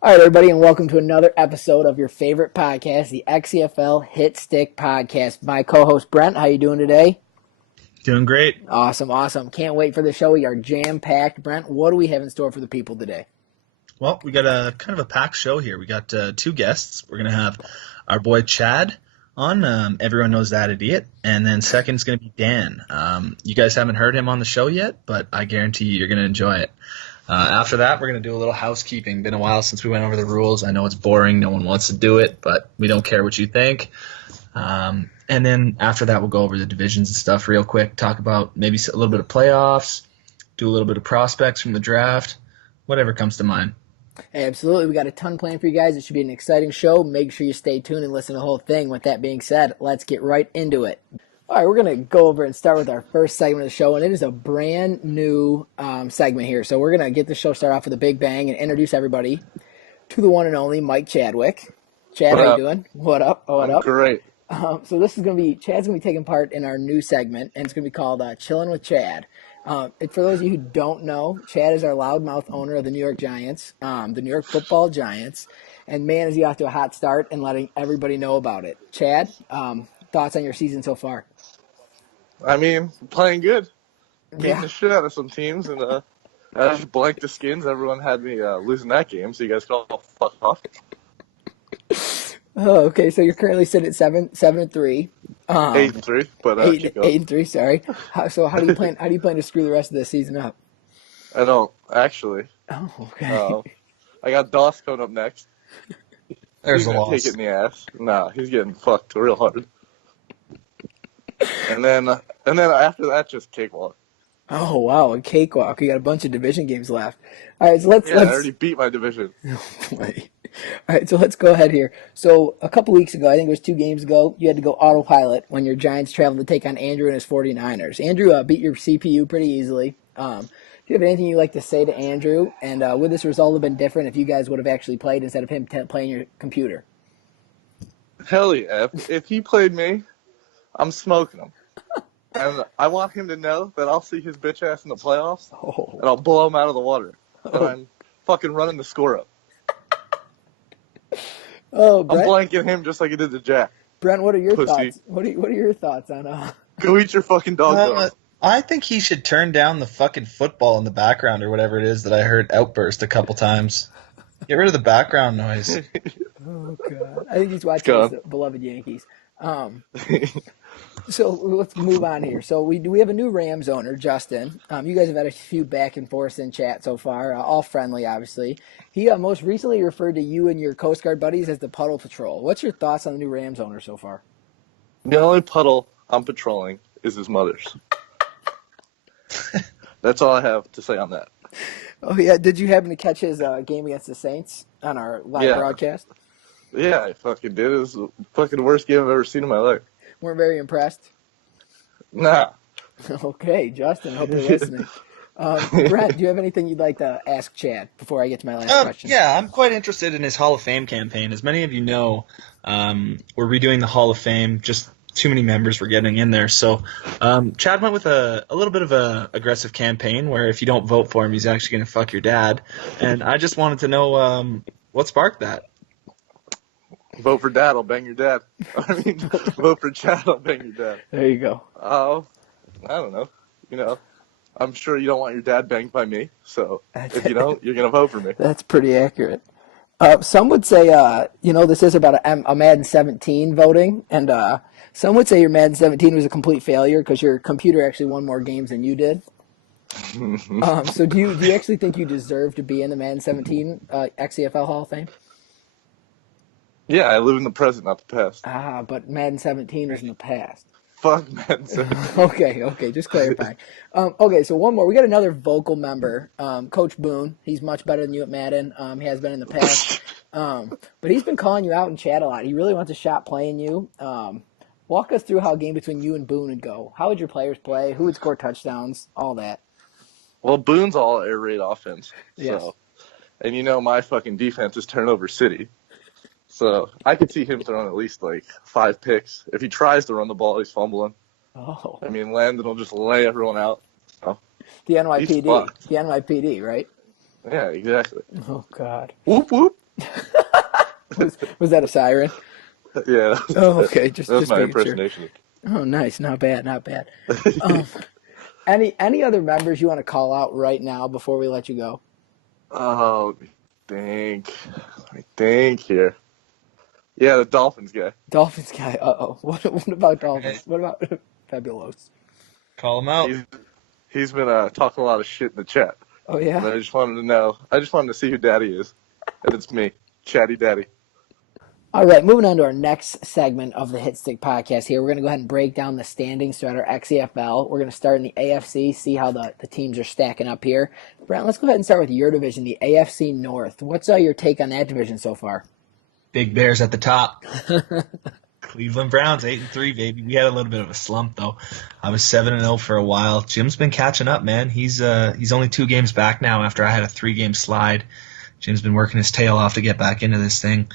All right, everybody, and welcome to another episode of your favorite podcast, the XCFL Hitstick podcast. My co-host, Brent, how you doing today? Doing great. Awesome. Can't wait for the show. We are jam-packed. Brent, what do we have in store for the people today? Well, we got a kind of a packed show here. We got two guests. We're going to have our boy Chad on. Everyone knows that idiot. And then second is going to be Dan. You guys haven't heard him on the show yet, but I guarantee you're going to enjoy it. After that, we're going to do a little housekeeping. Been a while since we went over the rules. I know it's boring. No one wants to do it, but we don't care what you think. And then after that, we'll go over the divisions and stuff real quick, talk about maybe a little bit of playoffs, do a little bit of prospects from the draft, whatever comes to mind. Hey, absolutely. We got a ton planned for you guys. It should be an exciting show. Make sure you stay tuned and listen to the whole thing. With that being said, let's get right into it. All right, we're going to go over and start with our first segment of the show, and it is a brand new segment here. So we're going to get the show started off with a big bang and introduce everybody to the one and only Mike Chadwick. Chad, how you doing? What up? What up? Great. So this is going to be, Chad's going to be taking part in our new segment, and it's going to be called Chillin with Chad. For those of you who don't know, Chad is our loudmouth owner of the New York Giants, the New York Football Giants, and man, is he off to a hot start and letting everybody know about it. Chad, thoughts on your season so far? I mean, playing good. Beating the shit out of some teams, and I just blanked the Skins. Everyone had me losing that game, so you guys can all fuck off. Oh, okay. So you're currently sitting at 7-3. 8-3, but 8-3. Sorry. So how do you plan? How do you plan to screw the rest of the season up? I don't actually. Oh, okay. I got Doss coming up next. There's he's a loss. Take it in the ass. Nah, he's getting fucked real hard. And then after that, just cakewalk. Oh wow, a cakewalk! We got a bunch of division games left. All right, so let's. I already beat my division. All right, so let's go ahead here. So a couple weeks ago, I think it was 2 games ago, you had to go autopilot when your Giants traveled to take on Andrew and his 49ers. Andrew beat your CPU pretty easily. Do you have anything you'd like to say to Andrew? And would this result have been different if you guys would have actually played instead of him playing your computer? Hell yeah! If he played me, I'm smoking him. And I want him to know that I'll see his bitch ass in the playoffs, and I'll blow him out of the water. And I'm fucking running the score up. Oh, Brent, I'm blanking him just like he did to Jack. Brent, what are your Pussy. thoughts? What are your thoughts on? Go eat your fucking dog bones. I think he should turn down the fucking football in the background or whatever it is that I heard outburst a couple times. Get rid of the background noise. Oh God, I think he's watching his beloved Yankees. So let's move on here. So we have a new Rams owner, Justin. You guys have had a few back and forths in chat so far, all friendly, obviously. He most recently referred to you and your Coast Guard buddies as the Puddle Patrol. What's your thoughts on the new Rams owner so far? The only puddle I'm patrolling is his mother's. That's all I have to say on that. Oh yeah, did you happen to catch his game against the Saints on our live broadcast? Yeah, I fucking did. It was the fucking worst game I've ever seen in my life. Weren't very impressed? Nah. Okay, Justin, hope you're listening. Brent, do you have anything you'd like to ask Chad before I get to my last question? Yeah, I'm quite interested in his Hall of Fame campaign. As many of you know, we're redoing the Hall of Fame. Just too many members were getting in there. So Chad went with a little bit of a aggressive campaign where if you don't vote for him, he's actually going to fuck your dad. And I just wanted to know what sparked that. Vote for Dad, I'll bang your dad. I mean, vote for Chad, I'll bang your dad. There you go. Oh, I don't know. You know, I'm sure you don't want your dad banged by me. So if you don't, you're going to vote for me. That's pretty accurate. Some would say, this is about a Madden 17 voting. And some would say your Madden 17 was a complete failure because your computer actually won more games than you did. So do you actually think you deserve to be in the Madden 17 XCFL Hall of Fame? Yeah, I live in the present, not the past. But Madden 17 was in the past. Fuck Madden 17. Okay, just clarifying. Okay, so one more. We got another vocal member, Coach Boone. He's much better than you at Madden. He has been in the past. But he's been calling you out in chat a lot. He really wants a shot playing you. Walk us through how a game between you and Boone would go. How would your players play? Who would score touchdowns? All that. Well, Boone's all air raid offense. Yes. So, and you know my fucking defense is turnover city. So I could see him throwing at least like 5 picks. If he tries to run the ball, he's fumbling. Oh. I mean, Landon will just lay everyone out. So, The NYPD. fucked. The NYPD, right? yeah, exactly. Oh, God. Whoop whoop. Was that a siren? Yeah. Oh, okay. Just That's my making sure. impersonation. Oh, nice. Not bad. Not bad. Any other members you want to call out right now before we let you go? Oh, let me think here. Yeah, the Dolphins guy. Dolphins guy. Uh-oh. What about Dolphins? What about Fabulos? Call him out. He's been talking a lot of shit in the chat. Oh, And yeah? I just wanted to know. I just wanted to see who Daddy is. And it's me, Chatty Daddy. All right, moving on to our next segment of the Hitstick podcast here. We're going to go ahead and break down the standings throughout our XCFL. We're going to start in the AFC, see how the teams are stacking up here. Brent, let's go ahead and start with your division, the AFC North. What's your take on that division so far? Big Bears at the top. Cleveland Browns 8-3, baby. We had a little bit of a slump though. I was 7-0 for a while. Jim's been catching up, man. He's only 2 games back now after I had a 3-game slide. Jim's been working his tail off to get back into this thing.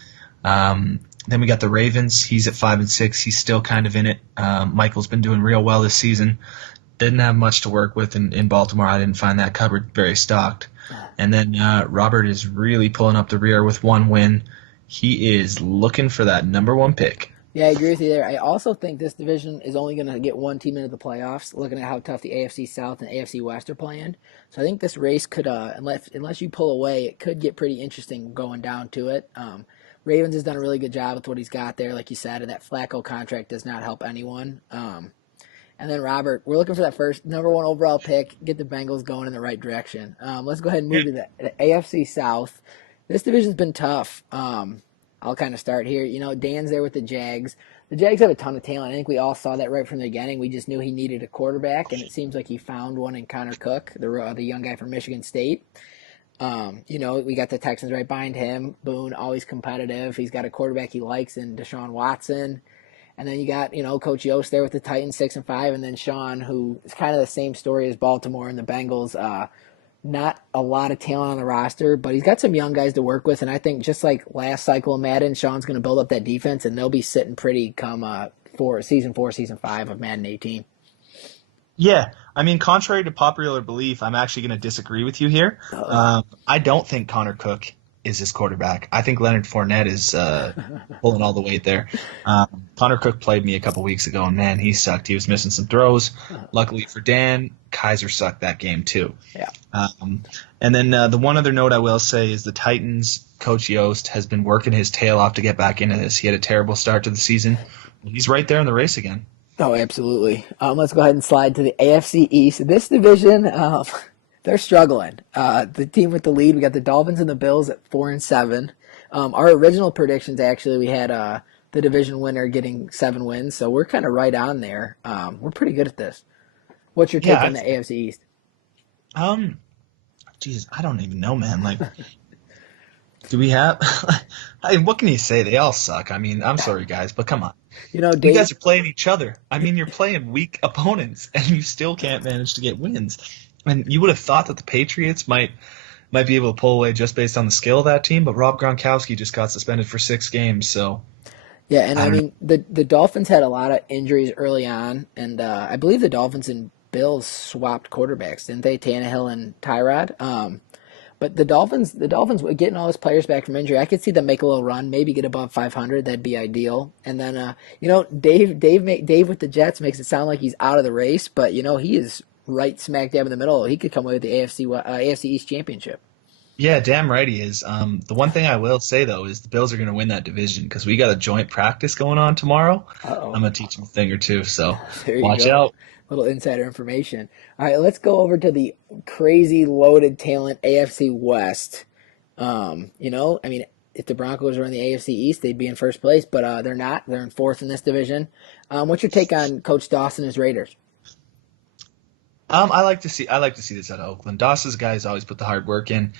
Then we got the Ravens. He's at 5-6. He's still kind of in it. Michael's been doing real well this season. Didn't have much to work with in Baltimore. I didn't find that cupboard very stocked. And then Robert is really pulling up the rear with 1 win. He is looking for that number 1 pick. Yeah, I agree with you there. I also think this division is only going to get 1 team into the playoffs, looking at how tough the AFC South and AFC West are playing. So I think this race could, unless you pull away, it could get pretty interesting going down to it. Ravens has done a really good job with what he's got there, like you said, and that Flacco contract does not help anyone. And then Robert, we're looking for that first number 1 overall pick, get the Bengals going in the right direction. Let's go ahead and move to the AFC South. This division's been tough. I'll kind of start here. You know, Dan's there with the Jags. The Jags have a ton of talent. I think we all saw that right from the beginning. We just knew he needed a quarterback, and it seems like he found one in Connor Cook, the young guy from Michigan State. You know, we got the Texans right behind him. Boone, always competitive. He's got a quarterback he likes in Deshaun Watson. And then you got, you know, Coach Yost there with the Titans 6-5, and then Sean, who is kind of the same story as Baltimore and the Bengals. Not a lot of talent on the roster, but he's got some young guys to work with, and I think just like last cycle of Madden, Sean's going to build up that defense, and they'll be sitting pretty come season 4, season 5 of Madden 18. Yeah, I mean, contrary to popular belief, I'm actually going to disagree with you here. I don't think Connor Cook is his quarterback. I think Leonard Fournette is pulling all the weight there. Connor Cook played me a couple weeks ago, and man, he sucked. He was missing some throws. Luckily for Dan, Kaiser sucked that game too. Yeah. And then the one other note I will say is the Titans, Coach Yost, has been working his tail off to get back into this. He had a terrible start to the season. He's right there in the race again. Oh, absolutely. Let's go ahead and slide to the AFC East. This division, they're struggling. The team with the lead, we got the Dolphins and the Bills at 4-7. Our original predictions, actually, we had the division winner getting 7 wins, so we're kind of right on there. We're pretty good at this. What's your take on the AFC East? Geez, I don't even know, man. Like, do we have? What can you say? They all suck. I mean, I'm sorry, guys, but come on. You know, Dave, you guys are playing each other. I mean, you're playing weak opponents, and you still can't manage to get wins. And you would have thought that the Patriots might be able to pull away just based on the skill of that team, but Rob Gronkowski just got suspended for 6 games. So yeah, and I mean, the Dolphins had a lot of injuries early on, and I believe the Dolphins and Bills swapped quarterbacks, didn't they? Tannehill and Tyrod. But the Dolphins getting all those players back from injury, I could see them make a little run, maybe get above 500. That'd be ideal. And then, you know, Dave with the Jets makes it sound like he's out of the race, but you know he is right smack dab in the middle. He could come away with the AFC East championship. Yeah, damn right he is. The one thing I will say, though, is the Bills are going to win that division because we got a joint practice going on tomorrow. Uh-oh. I'm going to teach them a thing or two, so watch out. Little insider information. All right, let's go over to the crazy loaded talent AFC West. You know, I mean, if the Broncos were in the AFC East, they'd be in first place, but they're not. They're in fourth in this division. What's your take on Coach Dawson and his Raiders? I like to see this out of Oakland. Dawson's guys always put the hard work in.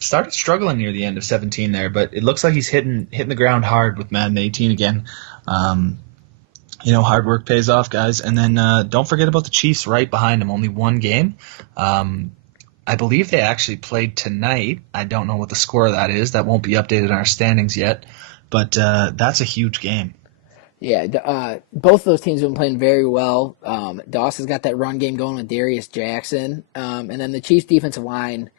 Started struggling near the end of 17 there, but it looks like he's hitting the ground hard with Madden 18 again. Hard work pays off, guys. And then don't forget about the Chiefs right behind him. Only one game. I believe they actually played tonight. I don't know what the score of that is. That won't be updated in our standings yet. But that's a huge game. Yeah, both of those teams have been playing very well. Dawson's got that run game going with Darius Jackson. And then the Chiefs' defensive line,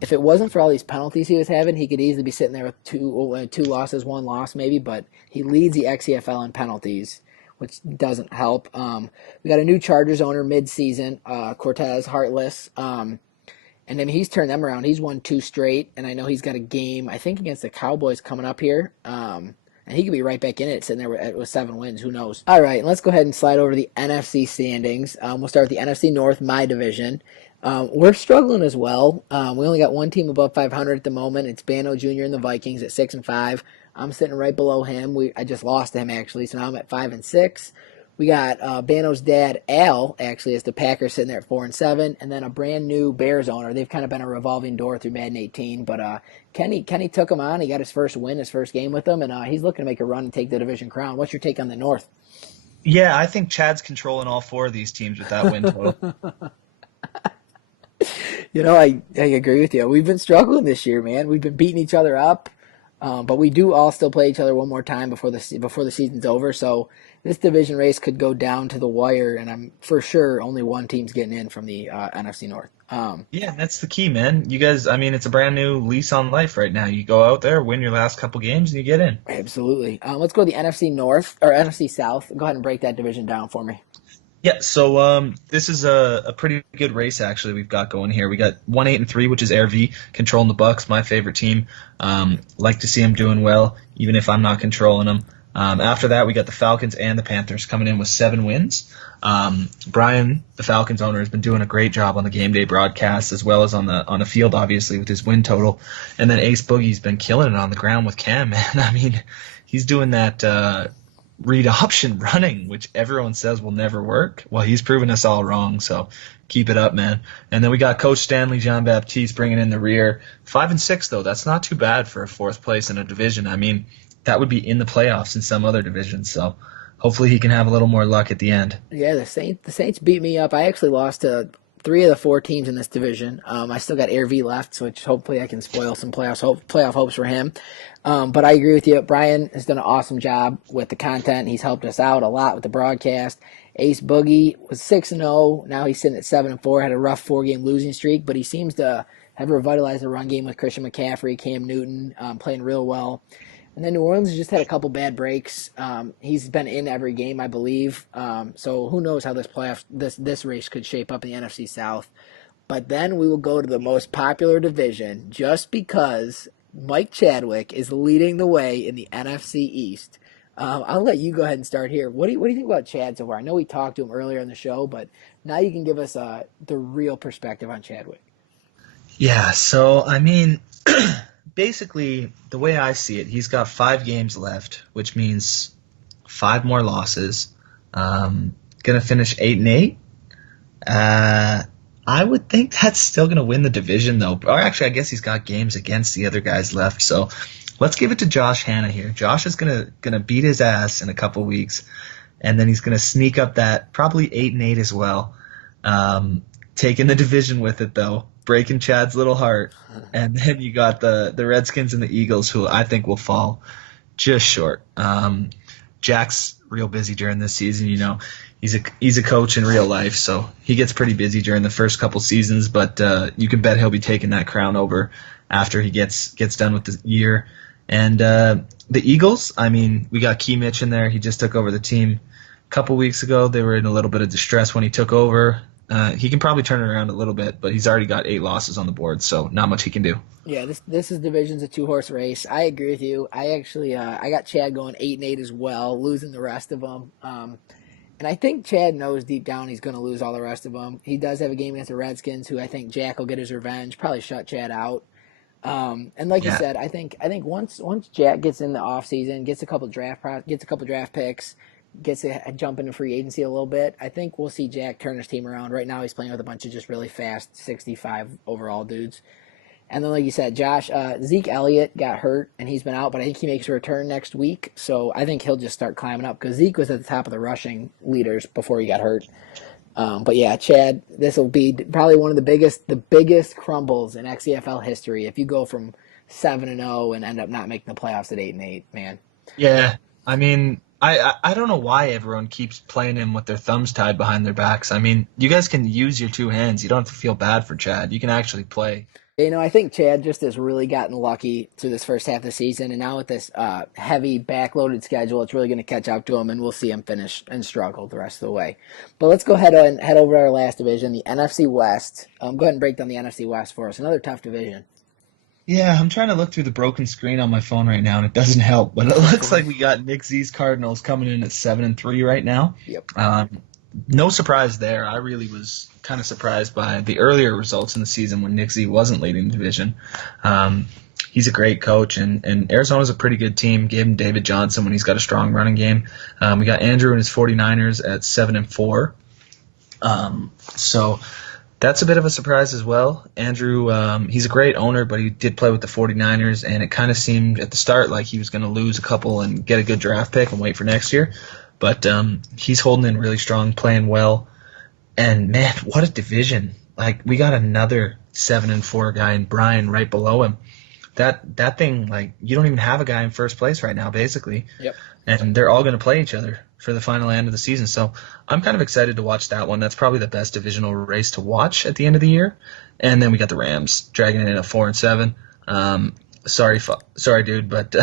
if it wasn't for all these penalties he was having, he could easily be sitting there with two losses, one loss maybe. But he leads the XCFL in penalties, which doesn't help. We got a new Chargers owner mid-season, Cortez Hartless. And then he's turned them around. He's won 2 straight, and I know he's got a game, I think, against the Cowboys coming up here. And he could be right back in it, sitting there with 7 wins. Who knows? All right, let's go ahead and slide over to the NFC standings. We'll start with the NFC North, my division. We're struggling as well. We only got one team above 500 at the moment. It's Bano Jr. and the Vikings at 6-5. I'm sitting right below him. I just lost to him, actually, so now I'm at 5-6. We got Bano's dad, Al, actually, as the Packers sitting there at 4-7, and then a brand new Bears owner. They've kind of been a revolving door through Madden 18, but Kenny took him on. He got his first win, his first game with them, and he's looking to make a run and take the division crown. What's your take on the North? Yeah, I think Chad's controlling all 4 of these teams with that win total. I agree with you. We've been struggling this year, man. We've been beating each other up, but we do all still play each other one more time before the season's over, so this division race could go down to the wire, and I'm for sure only one team's getting in from the NFC North. Yeah, that's the key, man. You guys, I mean, it's a brand new lease on life right now. You go out there, win your last couple games, and you get in. Absolutely. Let's go to the NFC North, or NFC South. Go ahead and break that division down for me. Yeah, so this is a pretty good race, actually, we've got going here. We got 1-8-3, which is RV, controlling the Bucks, my favorite team. Like to see them doing well, even if I'm not controlling them. After that, we got the Falcons and the Panthers coming in with 7 wins. Brian, the Falcons owner, has been doing a great job on the game day broadcast as well as on the field, obviously, with his win total. And then Ace Boogie's been killing it on the ground with Cam, man. I mean, he's doing that read option running, which everyone says will never work. Well, he's proven us all wrong, so keep it up, man. And then we got Coach Stanley Jean-Baptiste bringing in the rear. 5-6, though. That's not too bad for a 4th place in a division. I mean, that would be in the playoffs in some other divisions, so hopefully he can have a little more luck at the end. Yeah, the Saints beat me up. I actually lost to 3 of the 4 teams in this division. I still got Air V left, so hopefully I can spoil some playoff hopes for him. But I agree with you. Brian has done an awesome job with the content. He's helped us out a lot with the broadcast. Ace Boogie was 6-0. Now he's sitting at 7-4. Had a rough 4-game losing streak, but he seems to have revitalized the run game with Christian McCaffrey, Cam Newton, playing real well. And then New Orleans has just had a couple bad breaks. He's been in every game, I believe. So who knows how this race could shape up in the NFC South. But then we will go to the most popular division just because Mike Chadwick is leading the way in the NFC East. I'll let you go ahead and start here. What do you think about Chad so far? I know we talked to him earlier in the show, but now you can give us the real perspective on Chadwick. Yeah, so, I mean, basically, the way I see it, he's got 5 games left, which means 5 more losses. Going to finish 8-8. I would think that's still going to win the division, though. Or actually, I guess he's got games against the other guys left. So let's give it to Josh Hanna here. Josh is gonna beat his ass in a couple weeks, and then he's going to sneak up that probably 8-8 as well. Taking the division with it, though. Breaking Chad's little heart. And then you got the Redskins and the Eagles, who I think will fall just short. Jack's real busy during this season, you know. He's a coach in real life, so he gets pretty busy during the first couple seasons, but you can bet he'll be taking that crown over after he gets done with the year. And the Eagles, I mean, we got Key Mitch in there. He just took over the team a couple weeks ago. They were in a little bit of distress when he took over. He can probably turn it around a little bit, but he's already got 8 losses on the board, so not much he can do. Yeah, this is division's a 2-horse race. I agree with you. I actually I got Chad going 8-8 as well, losing the rest of them. And I think Chad knows deep down he's going to lose all the rest of them. He does have a game against the Redskins, who I think Jack will get his revenge, probably shut Chad out. And like you Yeah. said, I think once Jack gets in the off season, gets a couple draft picks, gets a jump into free agency a little bit, I think we'll see Jack turn his team around. Right now, he's playing with a bunch of just really fast 65 overall dudes. And then, like you said, Josh, Zeke Elliott got hurt and he's been out, but I think he makes a return next week. So I think he'll just start climbing up because Zeke was at the top of the rushing leaders before he got hurt. But yeah, Chad, this will be probably one of the biggest crumbles in XCFL history if you go from 7-0 and end up not making the playoffs at 8-8, man. Yeah. I mean, I don't know why everyone keeps playing him with their thumbs tied behind their backs. I mean, you guys can use your two hands. You don't have to feel bad for Chad. You can actually play. I think Chad just has really gotten lucky through this first half of the season, and now with this heavy backloaded schedule, it's really going to catch up to him, and we'll see him finish and struggle the rest of the way. But let's go ahead and head over to our last division, the NFC West. Go ahead and break down the NFC West for us. Another tough division. Yeah, I'm trying to look through the broken screen on my phone right now, and it doesn't help. But it looks like we got Nick Z's Cardinals coming in at 7-3 right now. Yep. No surprise there. I really was kind of surprised by the earlier results in the season when Nick Z wasn't leading the division. He's a great coach, and Arizona's a pretty good team. Gave him David Johnson when he's got a strong running game. We got Andrew and his 49ers at 7-4. So that's a bit of a surprise as well. Andrew, he's a great owner, but he did play with the 49ers, and it kind of seemed at the start like he was going to lose a couple and get a good draft pick and wait for next year. But he's holding in really strong, playing well. And, man, what a division. Like, we got another 7-4 guy in Brian right below him. That thing, like, you don't even have a guy in first place right now, basically. Yep. And they're all going to play each other for the final end of the season. So I'm kind of excited to watch that one. That's probably the best divisional race to watch at the end of the year. And then we got the Rams dragging it in at 4-7. Sorry, dude, but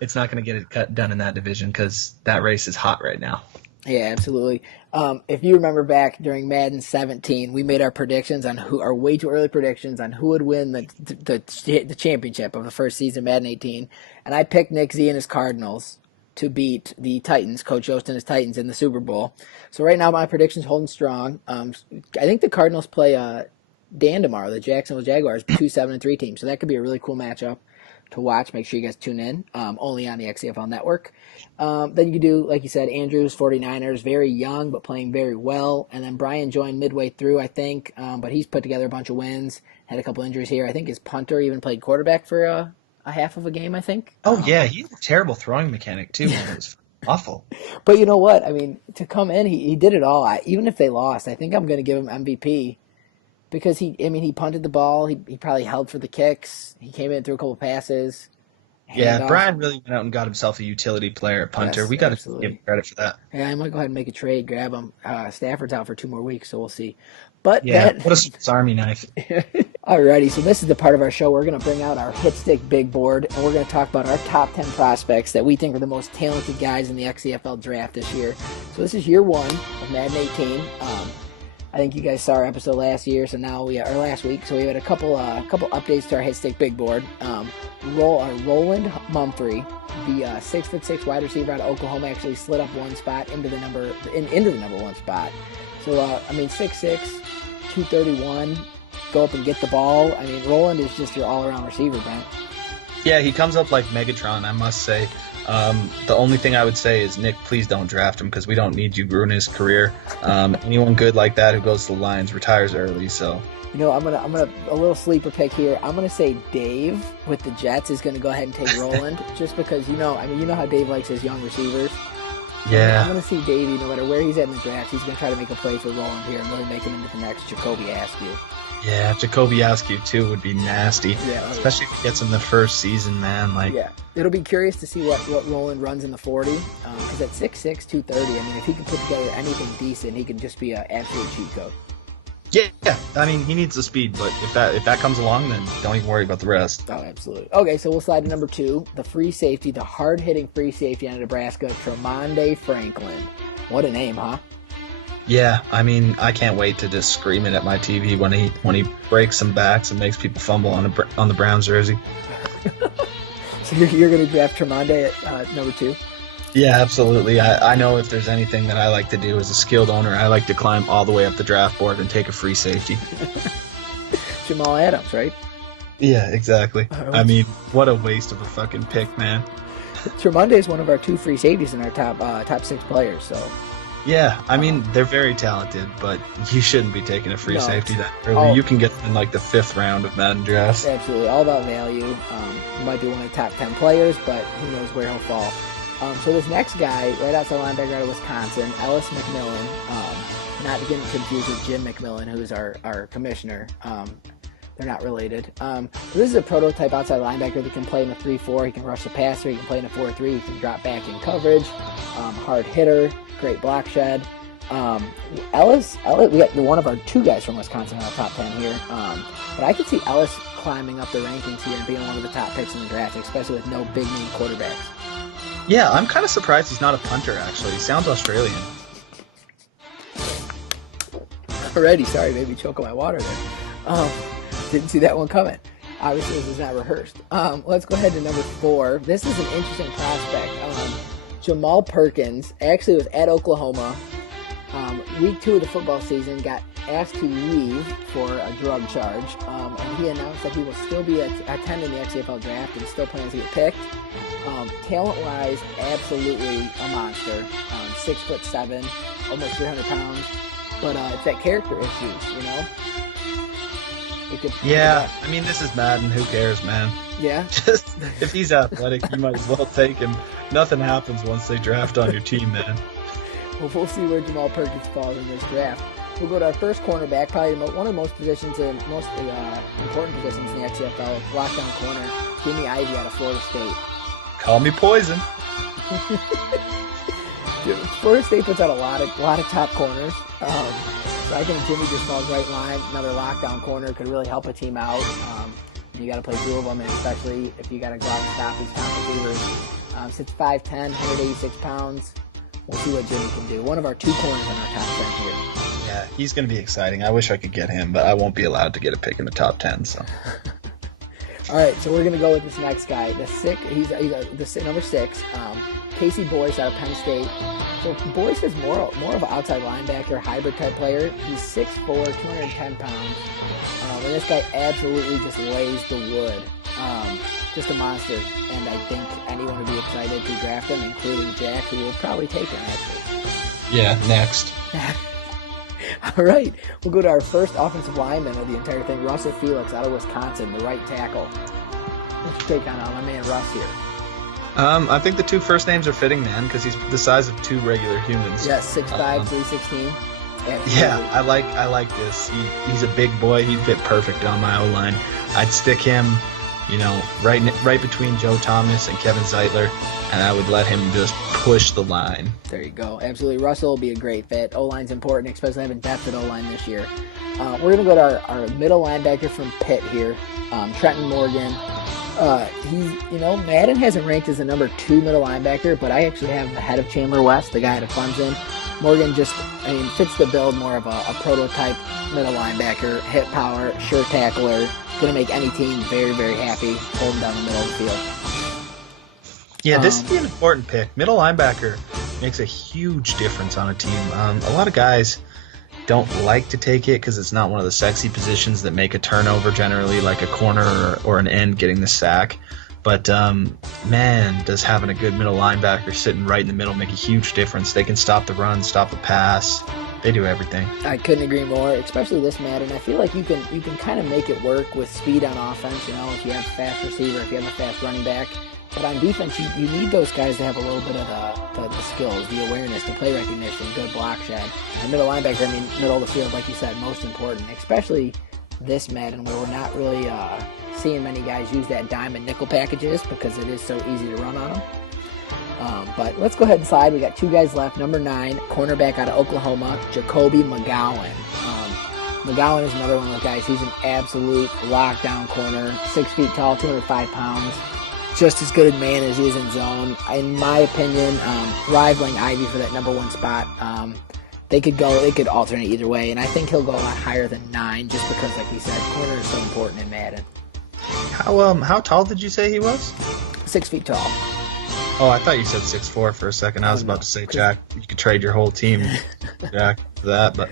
it's not going to get it done in that division because that race is hot right now. Yeah, absolutely. If you remember back during Madden 17, we made our predictions on our way too early predictions on who would win the championship of the first season, Madden 18, and I picked Nick Z and his Cardinals to beat the Titans, Coach Yost and his Titans in the Super Bowl. So right now my prediction's holding strong. I think the Cardinals play Dan tomorrow, the Jacksonville Jaguars, 2-7-3 team. So that could be a really cool matchup to watch. Make sure you guys tune in, only on the XCFL network. Then you do, like you said, Andrews, 49ers, very young but playing very well. And then Brian joined midway through, I think, but he's put together a bunch of wins, had a couple injuries here. I think his punter even played quarterback for a half of a game, I think. Oh, yeah, he's a terrible throwing mechanic, too. It was awful. But you know what? I mean, to come in, he did it all. Even if they lost, I think I'm going to give him MVP. Because he punted the ball. He probably held for the kicks. He came in through a couple passes. Yeah, Brian really went out and got himself a utility player at punter. Yes, we got to give him credit for that. Yeah, I might go ahead and make a trade, grab him. Stafford's out for 2 more weeks, so we'll see. But yeah, what a Swiss Army knife. Alrighty, so this is the part of our show where we're going to bring out our Hitstick big board, and we're going to talk about our top 10 prospects that we think are the most talented guys in the XCFL draft this year. So this is year 1 of Madden 18. I think you guys saw our episode last year, so now last week. So we had a couple updates to our Hitstick big board. Roland Mumphrey, the 6'6" wide receiver out of Oklahoma, actually slid up one spot into the number 1 spot. So 6'6", 231, go up and get the ball. I mean, Roland is just your all-around receiver, Brent. Yeah, he comes up like Megatron, I must say. The only thing I would say is, Nick, please don't draft him because we don't need you ruining his career. Anyone good like that who goes to the Lions retires early. So, I'm gonna a little sleeper pick here. I'm gonna say Dave with the Jets is gonna go ahead and take Roland just because you know how Dave likes his young receivers. Yeah, I'm gonna see Davey, no matter where he's at in the draft, he's gonna try to make a play for Roland here and really make him into the next Jacoby Askew. Yeah, Jacoby Askew too would be nasty. Yeah, especially if he gets in the first season, man. Yeah, it'll be curious to see what Roland runs in the 40. Because at 6'6", 230, I mean, if he can put together anything decent, he can just be an absolute cheat code. Yeah. I mean, he needs the speed, but if that comes along, then don't even worry about the rest. Oh, absolutely. Okay, so we'll slide to number 2, the free safety, the hard-hitting free safety out of Nebraska, Tremonde Franklin. What a name, huh? Yeah, I mean, I can't wait to just scream it at my TV when he breaks some backs and makes people fumble on the Browns jersey. So you're going to draft Tremonde at number 2? Yeah, absolutely. I know if there's anything that I like to do as a skilled owner, I like to climb all the way up the draft board and take a free safety. Jamal Adams, right? Yeah, exactly. I mean, what a waste of a fucking pick, man. Tremonde is one of our 2 free safeties in our top 6 players. So Yeah, I mean, they're very talented, but you shouldn't be taking a free safety that early. You can get them in like the 5th round of Madden drafts. Absolutely, all about value. Might be one of the top 10 players, but who knows where he'll fall. So this next guy, right outside linebacker out of Wisconsin, Ellis McMillan, not getting confused with Jim McMillan, who's our commissioner. They're not related. This is a prototype outside linebacker that can play in a 3-4. He can rush the passer. He can play in a 4-3. He can drop back in coverage. Hard hitter. Great block shed. Ellis, we got one of our 2 guys from Wisconsin in our top 10 here. But I could see Ellis climbing up the rankings here and being one of the top picks in the draft, especially with no big name quarterbacks. Yeah, I'm kind of surprised he's not a punter, actually. He sounds Australian. Already, sorry, maybe choking my water there. Didn't see that one coming. Obviously, this is not rehearsed. Let's go ahead to number 4. This is an interesting prospect. Jamal Perkins actually was at Oklahoma. Week 2 of the football season, got asked to leave for a drug charge, and he announced that he will still be attending the XCFL draft and still plans to get picked. Talent-wise, absolutely a monster. 6'7", almost 300 pounds, but it's that character issues, you know. I mean, this is Madden. Who cares, man? Yeah. Just if he's athletic, you might as well take him. Nothing happens once they draft on your team, man. Well, we'll see where Jamal Perkins falls in this draft. We'll go to our first cornerback, probably one of the most important positions in the XCFL, lockdown corner, Jimmy Ivey out of Florida State. Call me poison. Dude, Florida State puts out a lot of top corners. So I think Jimmy just falls right in line. Another lockdown corner could really help a team out. You got to play 2 of them, and especially if you got to go out and stop these top receivers. Sits 5'10", 186 pounds. We'll see what Jimmy can do. One of our 2 corners in our top 10 here. Yeah, he's going to be exciting. I wish I could get him, but I won't be allowed to get a pick in the top 10. So. All right, so we're going to go with this next guy. He's number 6. Casey Boyce out of Penn State. So Boyce is more of an outside linebacker, hybrid type player. He's 6'4", 210 pounds. And this guy absolutely just lays the wood. Just a monster. And I think anyone would be excited to draft him, including Jack, who will probably take him, actually. Yeah, next. All right, we'll go to our first offensive lineman of the entire thing, Russell Felix out of Wisconsin, the right tackle. What's your take on my man Russ here? I think the 2 first names are fitting, man, because he's the size of 2 regular humans. Yeah, 6'5", 316. Yeah, I like this. He's a big boy. He'd fit perfect on my O-line. I'd stick him, right between Joe Thomas and Kevin Zeitler, and I would let him just push the line. There you go. Absolutely. Russell will be a great fit. O-line's important, especially having depth at O-line this year. We're going to go to our middle linebacker from Pitt here, Trenton Morgan. Madden has him ranked as a number 2 middle linebacker, but I actually have him ahead of Chandler West, the guy out of Clemson. Morgan fits the bill, more of a prototype middle linebacker, hit power, sure tackler, going to make any team very, very happy, holding down the middle of the field. Yeah, this would be an important pick. Middle linebacker makes a huge difference on a team. A lot of guys don't like to take it because it's not one of the sexy positions that make a turnover generally, like a corner or an end getting the sack. But, man, does having a good middle linebacker sitting right in the middle make a huge difference. They can stop the run, stop the pass. They do everything. I couldn't agree more, especially this Madden. I feel like you can kind of make it work with speed on offense, if you have a fast receiver, if you have a fast running back. But on defense, you need those guys to have a little bit of the skills, the awareness, the play recognition, good block shed. And middle linebacker, middle of the field, like you said, most important, especially this Madden where we're not really seeing many guys use that dime and nickel packages because it is so easy to run on them. But let's go ahead and slide. We got 2 guys left. Number 9, cornerback out of Oklahoma, Jacoby McGowan. McGowan is another one of those guys. He's an absolute lockdown corner, 6 feet tall, 205 pounds. Just as good a man as he is in zone. In my opinion, rivaling Ivy for that number 1 spot. They could alternate either way, and I think he'll go a lot higher than 9 just because, like we said, corner is so important in Madden. How tall did you say he was? 6 feet tall. Oh, I thought you said 6'4" for a second. I was about to say, Jack, you could trade your whole team, Jack, for that, but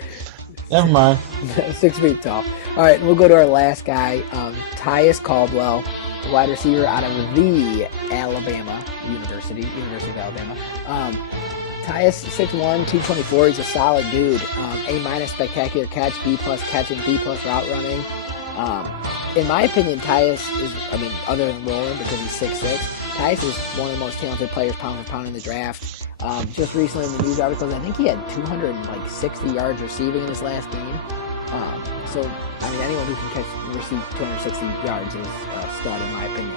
Never mind. 6 feet tall. All right, we'll go to our last guy, Tyus Caldwell, the wide receiver out of the Alabama University of Alabama. Tyus, 6'1", 224. He's a solid dude. A- spectacular catch, B+ catching, B+ route running. In my opinion, Tyus is, other than rolling because he's 6'6", Tyus is one of the most talented players pound for pound in the draft. Just recently in the news articles, I think he had 260 yards receiving in his last game. Anyone who can receive 260 yards is a stud in my opinion.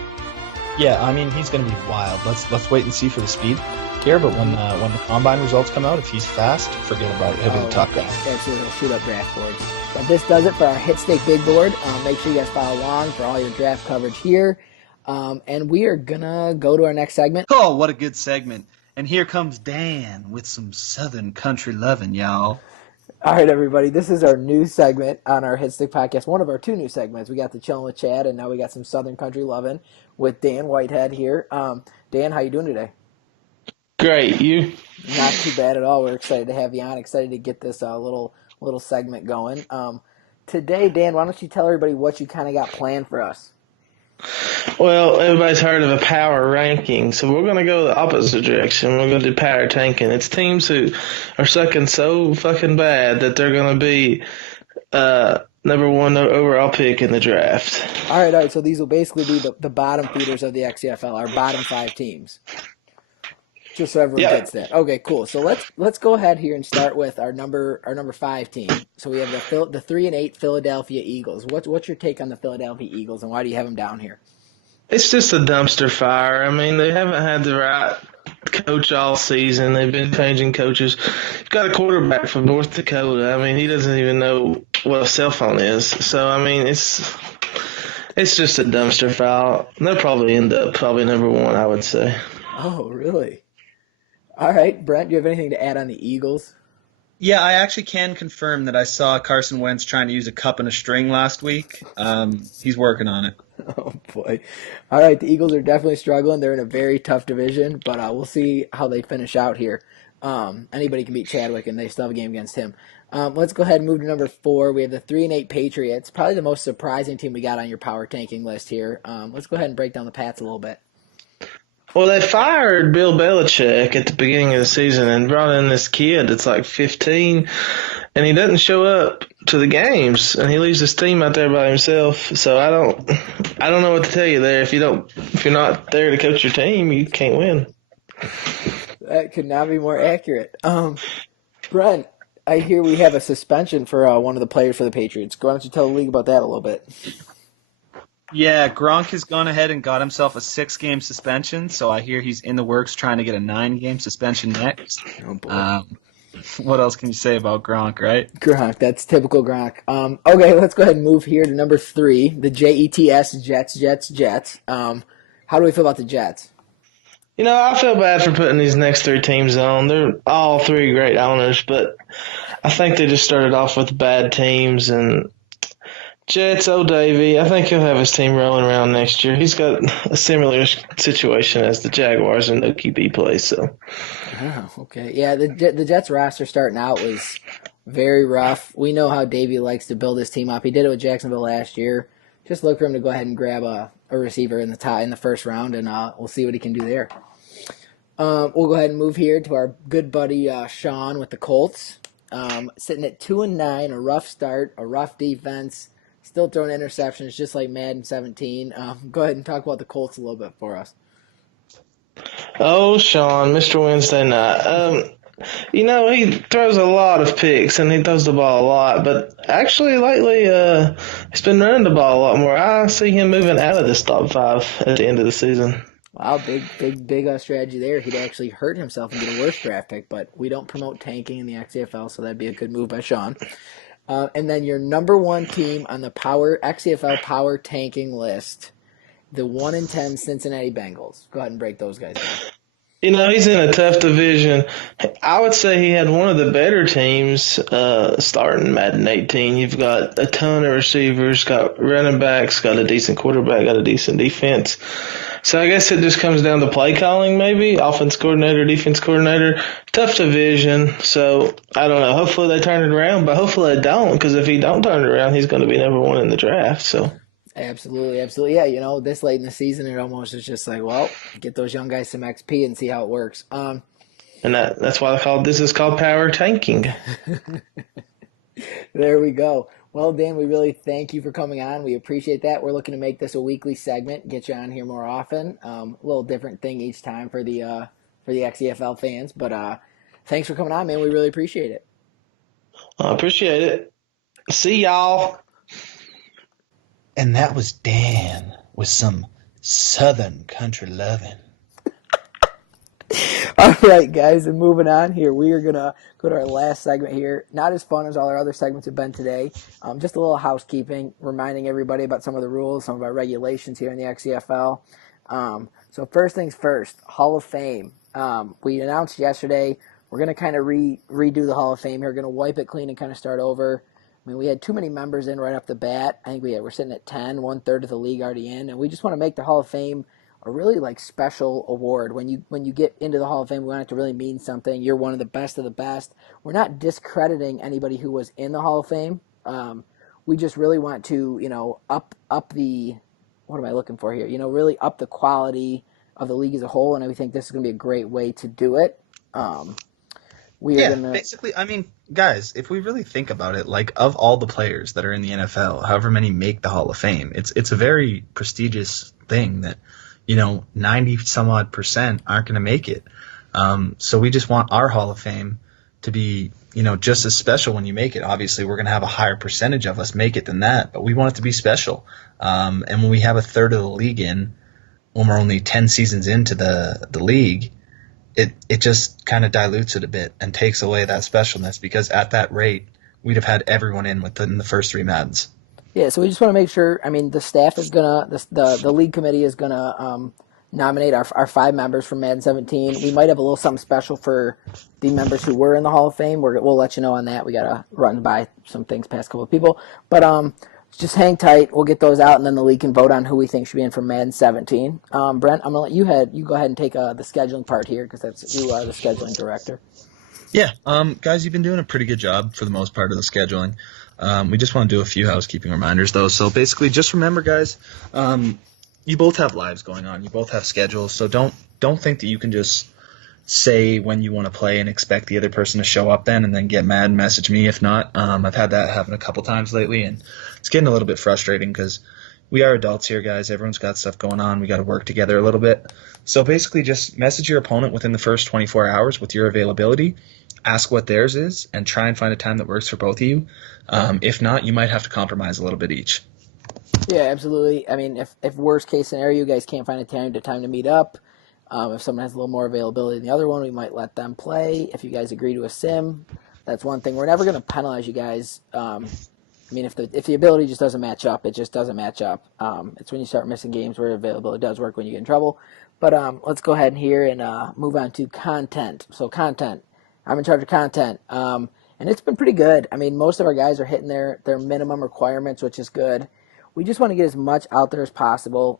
Yeah, he's going to be wild. Let's wait and see for the speed here. But when the combine results come out, if he's fast, forget about it. He'll be the top guy. Absolutely, he'll shoot up draft boards. But this does it for our Hitstick Big Board. Make sure you guys follow along for all your draft coverage here. And we are gonna go to our next segment. Oh, what a good segment! And here comes Dan with some Southern country lovin', y'all. All right, everybody. This is our new segment on our Hitstick podcast. One of our two new segments. We got the Chillin with Chad, and now we got some Southern country lovin' with Dan Whitehead here. Dan, how you doing today? Great. You? Not too bad at all. We're excited to have you on. Excited to get this little segment going. Today, Dan, why don't you tell everybody what you kind of got planned for us? Well, everybody's heard of a power ranking, so we're going to go the opposite direction. We're going to do power tanking. It's teams who are sucking so fucking bad that they're going to be number one overall pick in the draft. All right. So these will basically be the bottom feeders of the XCFL, our bottom 5 teams. Just so everyone gets that. Okay, cool. So let's go ahead here and start with our number 5 team. So we have the 3-8 Philadelphia Eagles. What's your take on the Philadelphia Eagles, and why do you have them down here? It's just a dumpster fire. They haven't had the right coach all season. They've been changing coaches. You've got a quarterback from North Dakota. He doesn't even know what a cell phone is. So, it's just a dumpster fire. They'll probably end up number 1, I would say. Oh, really? All right, Brent, do you have anything to add on the Eagles? Yeah, I actually can confirm that I saw Carson Wentz trying to use a cup and a string last week. He's working on it. Oh, boy. All right, the Eagles are definitely struggling. They're in a very tough division, but we'll see how they finish out here. Anybody can beat Chadwick, and they still have a game against him. Let's go ahead and move to number 4. We have the 3-8 Patriots, probably the most surprising team we got on your power tanking list here. Let's go ahead and break down the Pats a little bit. Well, they fired Bill Belichick at the beginning of the season and brought in this kid that's like 15, and he doesn't show up to the games, and he leaves his team out there by himself. So I don't know what to tell you there. If you're not there to coach your team, you can't win. That could not be more accurate. Brent, I hear we have a suspension for one of the players for the Patriots. Why don't you tell the league about that a little bit? Yeah, Gronk has gone ahead and got himself a 6-game suspension, so I hear he's in the works trying to get a 9-game suspension next. Oh, boy. What else can you say about Gronk, right? Gronk, that's typical Gronk. Okay, let's go ahead and move here to number 3, the Jets, Jets. How do we feel about the Jets? I feel bad for putting these next 3 teams on. They're all 3 great owners, but I think they just started off with bad teams. And Jets, Davey, I think he'll have his team rolling around next year. He's got a similar situation as the Jaguars and no QB play. So. Oh, okay. Yeah, the Jets roster starting out was very rough. We know how Davey likes to build his team up. He did it with Jacksonville last year. Just look for him to go ahead and grab a receiver in the first round, and we'll see what he can do there. We'll go ahead and move here to our good buddy Sean with the Colts. Sitting at 2-9, a rough start, a rough defense, still throwing interceptions just like Madden 17. Go ahead and talk about the Colts a little bit for us. Oh, Sean, Mr. Wednesday night. He throws a lot of picks and he throws the ball a lot, but actually lately he's been running the ball a lot more. I see him moving out of this top 5 at the end of the season. Wow, big strategy there. He'd actually hurt himself and get a worse draft pick, but we don't promote tanking in the XCFL, so that'd be a good move by Sean. And then your number 1 team on the XCFL power tanking list, the 1-10 Cincinnati Bengals. Go ahead and break those guys down. He's in a tough division. I would say he had one of the better teams starting Madden 18. You've got a ton of receivers, got running backs, got a decent quarterback, got a decent defense. So I guess it just comes down to play calling, maybe offense coordinator, defense coordinator. Tough division. So I don't know. Hopefully they turn it around, but hopefully they don't. Because if he don't turn it around, he's going to be number one in the draft. So Absolutely, absolutely. Yeah, this late in the season, it almost is just like, well, get those young guys some XP and see how it works. and that's why this is called power tanking. There we go. Well, Dan, we really thank you for coming on. We appreciate that. We're looking to make this a weekly segment, get you on here more often. A little different thing each time for the XCFL fans, but thanks for coming on, man. We really appreciate it. I appreciate it. See y'all. And that was Dan with some Southern country loving. All right, guys, and moving on here, we are going to go to our last segment here. Not as fun as all our other segments have been today. Just a little housekeeping, reminding everybody about some of the rules, some of our regulations here in the XCFL. So first things first, Hall of Fame. We announced yesterday we're going to kind of redo the Hall of Fame here. We're going to wipe it clean and kind of start over. I mean, we had too many members in right off the bat. I think we're sitting at 10, 1/3 of the league already in, and we just want to make the Hall of Fame a really special award. When you get into the Hall of Fame, we want it to really mean something. You're one of the best. We're not discrediting anybody who was in the Hall of Fame. We just really want to, up the, what am I looking for here? Really up the quality of the league as a whole, and we think this is going to be a great way to do it. Basically, I mean, guys, if we really think about it, like of all the players that are in the NFL, however many make the Hall of Fame, it's a very prestigious thing that 90 some odd % aren't going to make it. So we just want our Hall of Fame to be, just as special when you make it. Obviously, we're going to have a higher percentage of us make it than that, but we want it to be special. And when we have 1/3 of the league in, when we're only 10 seasons into the league, it just kind of dilutes it a bit and takes away that specialness, because at that rate, we'd have had everyone in within the first 3 Maddens. Yeah, so we just want to make sure. I mean, the staff is the league committee is gonna nominate our 5 members from Madden 17. We might have a little something special for the members who were in the Hall of Fame. We'll let you know on that. We gotta run by some things past a couple of people, but just hang tight. We'll get those out, and then the league can vote on who we think should be in for Madden 17. Brent, I'm gonna let you go ahead and take the scheduling part here, because you are the scheduling director. Yeah, guys, you've been doing a pretty good job for the most part of the scheduling. We just want to do a few housekeeping reminders, though. So basically, just remember, guys, you both have lives going on. You both have schedules. So don't think that you can just say when you want to play and expect the other person to show up then and then get mad and message me if not. I've had that happen a couple times lately, and it's getting a little bit frustrating because we are adults here, guys. Everyone's got stuff going on. We got to work together a little bit. So basically, just message your opponent within the first 24 hours with your availability. Ask what theirs is, and try and find a time that works for both of you. If not, you might have to compromise a little bit each. Yeah, absolutely. I mean, if worst case scenario, you guys can't find a time to meet up, if someone has a little more availability than the other one, we might let them play. If you guys agree to a sim, that's one thing. We're never going to penalize you guys. I mean, if the ability just doesn't match up, it just doesn't match up. It's when you start missing games where availability does work when you get in trouble. But let's go ahead here and move on to content. So content. I'm in charge of content. And it's been pretty good. I mean, most of our guys are hitting their minimum requirements, which is good. We just want to get as much out there as possible.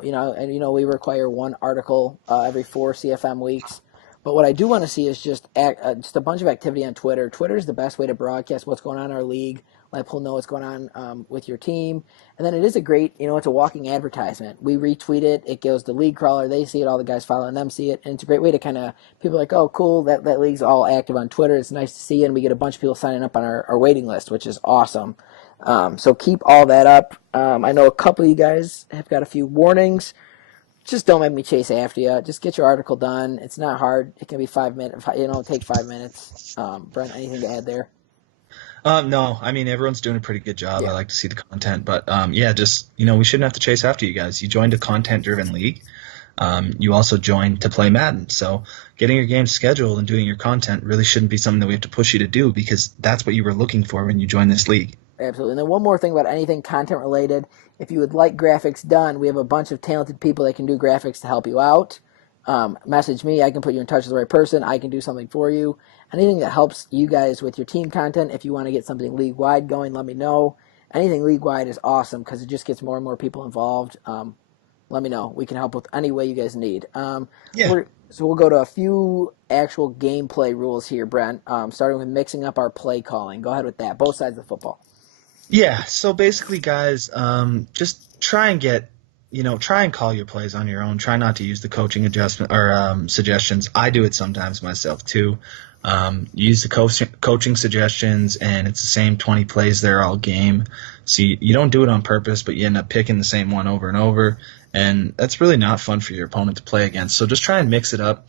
We require 1 article every 4 CFM weeks. But what I do want to see is just a bunch of activity on Twitter. Twitter is the best way to broadcast what's going on in our league, let people know what's going on with your team. And then it is a great, it's a walking advertisement. We retweet it. It goes to League Crawler. They see it. All the guys following them see it. And it's a great way to kind of, people are like, oh, cool, that league's all active on Twitter. It's nice to see. And we get a bunch of people signing up on our waiting list, which is awesome. So keep all that up. I know a couple of you guys have got a few warnings. Just don't make me chase after you. Just get your article done. It's not hard. It can be 5 minutes. Take 5 minutes. Brent, anything to add there? No, I mean, everyone's doing a pretty good job. Yeah. I like to see the content, but we shouldn't have to chase after you guys. You joined a content-driven league. You also joined to play Madden. So getting your games scheduled and doing your content really shouldn't be something that we have to push you to do, because that's what you were looking for when you joined this league. Absolutely. And then one more thing about anything content related. If you would like graphics done, we have a bunch of talented people that can do graphics to help you out. Message me. I can put you in touch with the right person. I can do something for you. Anything that helps you guys with your team content. If you want to get something league-wide going, let me know. Anything league-wide is awesome because it just gets more and more people involved. let me know. We can help with any way you guys need. Yeah. So we'll go to a few actual gameplay rules here, Brent, starting with mixing up our play calling. Go ahead with that, both sides of the football. Yeah, so basically, guys, just try and call your plays on your own. Try not to use the coaching adjustment or suggestions. I do it sometimes myself too. Use the coaching suggestions, and it's the same 20 plays there all game. So you don't do it on purpose, but you end up picking the same one over and over, and that's really not fun for your opponent to play against. So just try and mix it up.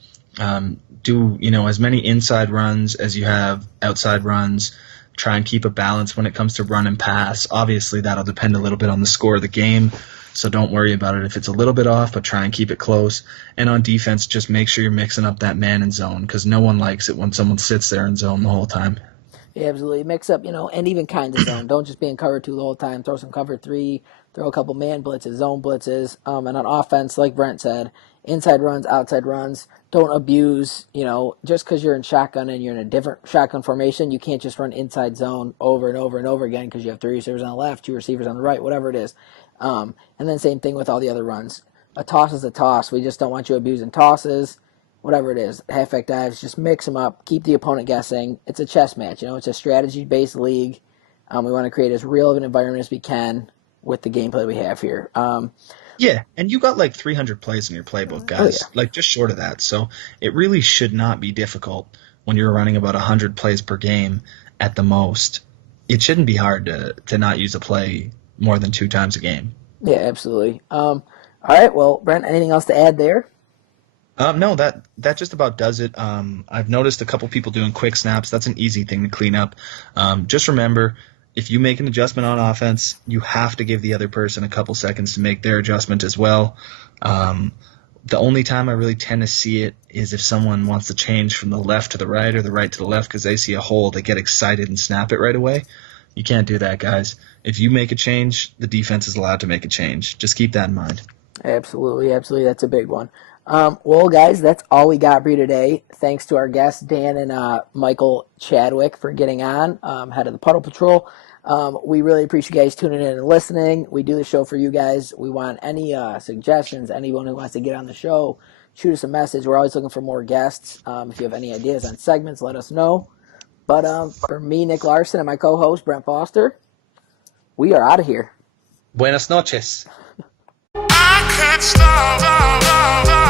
Do as many inside runs as you have outside runs. Try and keep a balance when it comes to run and pass. Obviously, that'll depend a little bit on the score of the game, so don't worry about it if it's a little bit off, but try and keep it close. And on defense, just make sure you're mixing up that man and zone, because no one likes it when someone sits there in zone the whole time. Yeah, absolutely. Mix up, and even kind of zone. Don't just be in cover 2 the whole time. Throw some cover 3, throw a couple man blitzes, zone blitzes. And on offense, like Brent said, inside runs, outside runs. Don't abuse, just because you're in shotgun and you're in a different shotgun formation, you can't just run inside zone over and over and over again because you have 3 receivers on the left, 2 receivers on the right, whatever it is. And then same thing with all the other runs. A toss is a toss. We just don't want you abusing tosses. Whatever it is, halfback dives, just mix them up, keep the opponent guessing. It's a chess match, it's a strategy-based league. We want to create as real of an environment as we can with the gameplay we have here. Yeah, and you got like 300 plays in your playbook, guys. Like just short of that. So it really should not be difficult when you're running about 100 plays per game at the most. It shouldn't be hard to not use a play more than 2 times a game. Yeah, absolutely. All right, well, Brent, anything else to add there? No, that just about does it. I've noticed a couple people doing quick snaps. That's an easy thing to clean up. Just remember, if you make an adjustment on offense, you have to give the other person a couple seconds to make their adjustment as well. The only time I really tend to see it is if someone wants to change from the left to the right or the right to the left because they see a hole, they get excited and snap it right away. You can't do that, guys. If you make a change, the defense is allowed to make a change. Just keep that in mind. Absolutely. That's a big one. Well, guys, that's all we got for you today. Thanks to our guests, Dan and Michael Chadwick, for getting on, head of the Puddle Patrol. We really appreciate you guys tuning in and listening. We do the show for you guys. We want any suggestions, anyone who wants to get on the show, shoot us a message. We're always looking for more guests. If you have any ideas on segments, let us know. But for me, Nick Larson, and my co-host, Brent Foster, we are out of here. Buenas noches. I can't stop.